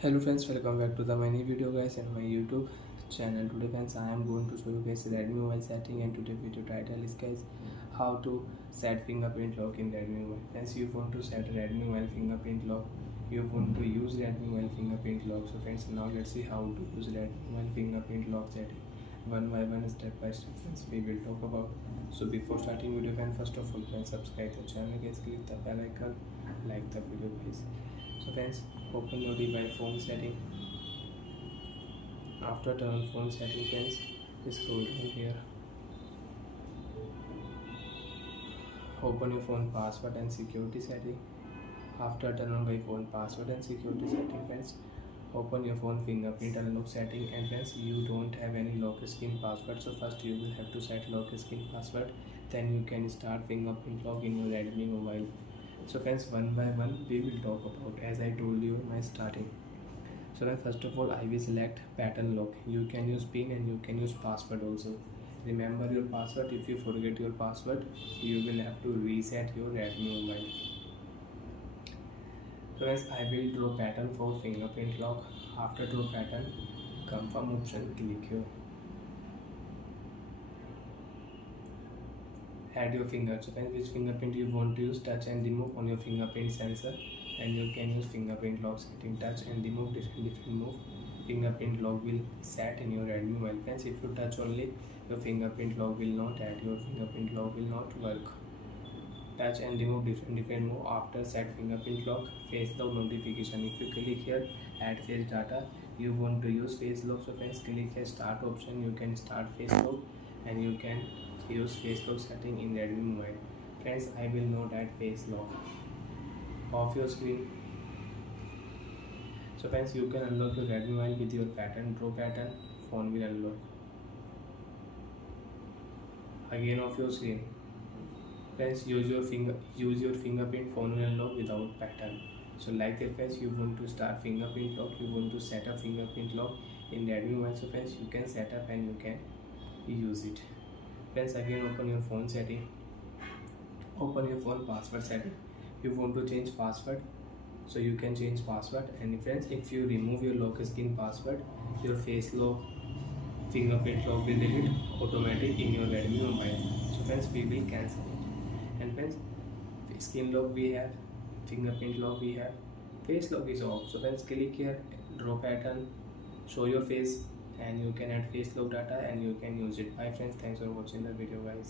Hello friends, welcome back to the my new video guys and my YouTube channel. Today friends, I am going to show you guys Redmi mobile setting, and today video title is guys how to set fingerprint lock in Redmi mobile. Friends, you want to set Redmi mobile fingerprint lock, you want to use Redmi mobile fingerprint lock. So friends, now let's see how to use Redmi mobile fingerprint lock setting one by one, step by step. Friends, we will talk about. So before starting video friends, first of all friends, subscribe the channel guys, click the bell icon, like the video guys. So friends, open your device phone setting. After turn on phone setting friends, scroll down here. Open your phone password and security setting. After turn on by phone password and security setting friends, open your phone fingerprint and lock setting. And friends, you don't have any lock screen password, so first you will have to set lock screen password, then you can start fingerprint lock in your Redmi mobile. So friends, one by one we will talk about, as I told you in my starting. So then first of all I will select pattern lock. You can use pin and you can use password also. Remember your password. If you forget your password, you will have to reset your Redmi mobile. So friends, I will draw pattern for fingerprint lock. After draw pattern, confirm option, click here. Add your finger. So friends, which fingerprint you want to use, touch and remove on your fingerprint sensor, and you can use fingerprint lock setting. Touch and remove, different move, fingerprint lock will set in your Redmi mobile. Friends, if you touch only, your fingerprint lock will not add, your fingerprint lock will not work. Touch and remove, different move. After set fingerprint lock, face lock notification. If you click here add face data, you want to use face lock. So friends, click here start option, you can start face lock and you can use face lock setting in Redmi mobile. Friends, I will not add face lock. Off your screen. So friends, you can unlock your Redmi mobile with your pattern. Draw pattern, phone will unlock. Again off your screen. Friends, use your fingerprint, phone will unlock without pattern. So like that friends, you want to start fingerprint lock, you want to set up fingerprint lock in Redmi mobile. So friends, you can set up and you can use it. Friends, again open your phone setting, open your phone password setting. You want to change password, so you can change password. And friends, if you remove your lock screen password, your face lock, fingerprint lock will delete automatic in your Redmi mobile. So friends, we will cancel it. And friends, screen lock we have, fingerprint lock we have, face lock is off. So friends, click here, draw pattern, show your face, and you can add face lock data and you can use it. Bye friends, thanks for watching the video guys.